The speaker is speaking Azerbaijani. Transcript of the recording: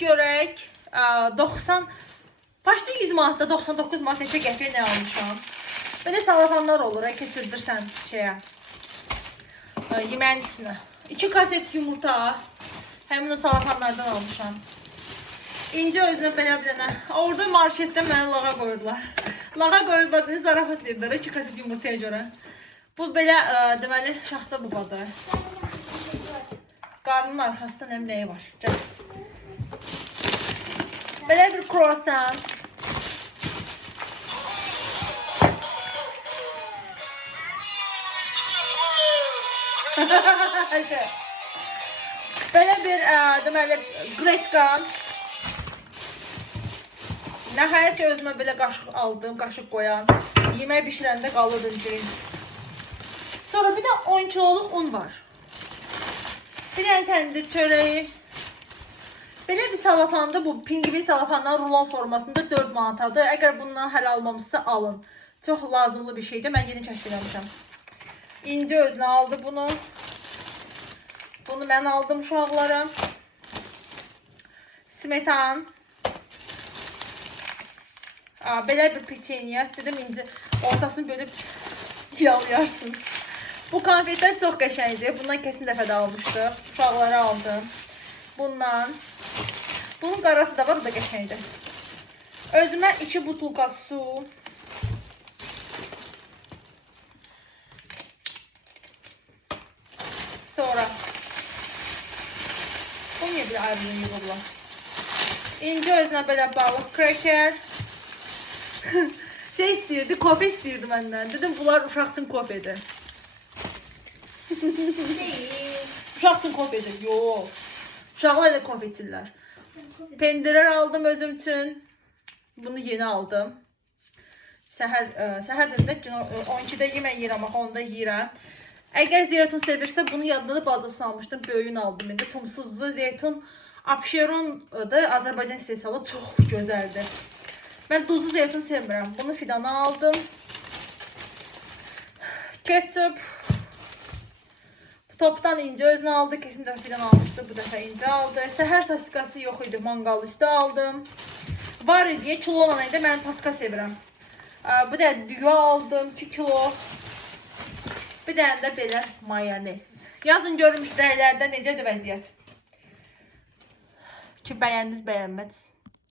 görək. 90 başda 100 manatda 99 manat neçə qəpiyə nə almışam. Belə salafanlar olur, keçirdirsən şeyə. Yeməyin içinə. 2 kaset yumurta həmin o salafanlardan almışam. İnci özünə belə bir dənə. Orada marketdə mənə lağa qoyurlar. Lağa qoyurlar, deyə zarafat deyirlər 2 kaset yumurtaya görə. Bu belə deməli şaxta bubadır. Qarnının arxasında nəyi var? Gəl. Belə bir kruasan. Belə bir deməli greçka. Nəhayət ki özümə belə qaşıq aldım, qaşıq qoyan. Yemək bişirəndə qalır öncəyin. Sonra bir də 10 kiloluq un var. Bir dənə təndir çörəyi. Belə bir salafanda bu pingvin salafandan rulon formasında 4 manatadır. Əgər bundan hələ almamışsa alın. Çox lazımlı bir şeydir. Mən yeni kəşf eləmişəm. İnci özünə aldı bunu. Bunu mən aldım uşaqlara. Smetan. Belə bir peçeniyə. Dedim İnci ortasını bölüb yalayarsın. Bu konfetlər çox qəşəngdir. Bundan kesin dəfədə almışdıq. Uşaqlara aldım. Bundan. Bunun qarası da var, o da qəşəngdir. Özümə 2 butulka su. Sonra. Bu niyə bir ayrılığın yığırlar? İnci özünə belə balıq kreker. Şey istəyirdi, kofe istəyirdi məndən. Dedim bunlar uşaq üçün kofedir. Uşaq üçün kofedir. Yox. Uşaqlar da kofe içirlər. Pendirlər aldım özüm üçün. Bunu yeni aldım. Səhər də 12-də yemək yeyirəm, axı onda yeyirəm. Əgər zeytun sevirsə bunu yadında da bacasını almışdım. Böyüyünü aldım. İndi tumsuzlu zeytun Apşeron da Azərbaycan istehsalı çox gözəldir. Mən duzlu zeytun sevmirəm. Bunu fidana aldım. Ketçup. Topdan İnci özünü aldı. Kesin dəfə fidan almışdı. Bu dəfə İnci aldı. Səhər sasikası yox idi. Mangal üstü aldım. Var idi. Kilo olan idi. Mən paska sevirəm. Bu da düyü aldım. 2 kilo. Bir dənə də belə mayonez. Yazın görmüş rəylərdə necədir vəziyyət. Ki bəyəndiniz, bəyənmədiniz.